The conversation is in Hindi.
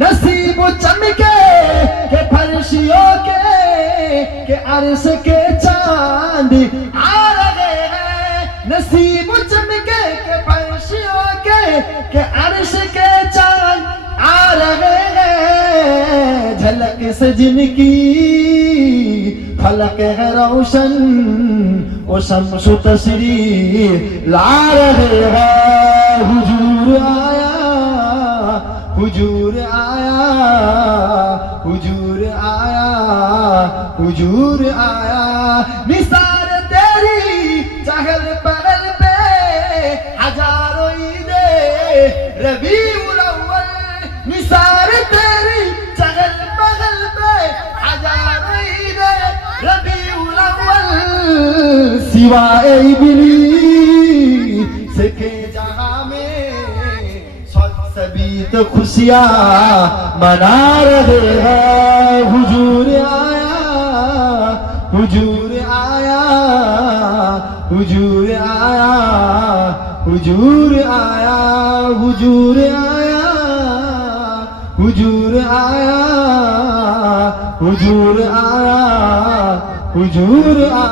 नसीब चमके के फर्शियों के अर्श के चांद आ रहे हैं। नसीब चमके के फर्शियों के अर्श के चांद आ रहे हैं। झलक से जिनकी फलक है रोशन वो शम्सु तशरीफ ला रहे हैं। हुजूर आया, हुजूर आया, हुजूर आया, हुजूर आया। निसार तेरी चहल पहल पे हजारों ईदे रबीउल अव्वल। निसार तेरी चहल पहल पे हजारों ईदे रबीउल अव्वल। सिवाए इब्लीस के जहां में सभी तो खुशियां मना रहे हैं। हुजूर आया, हुजूर आया, हुजूर आया, हुजूर आया, हुजूर आया, हुजूर आया, हुजूर आया, हुजूर आया।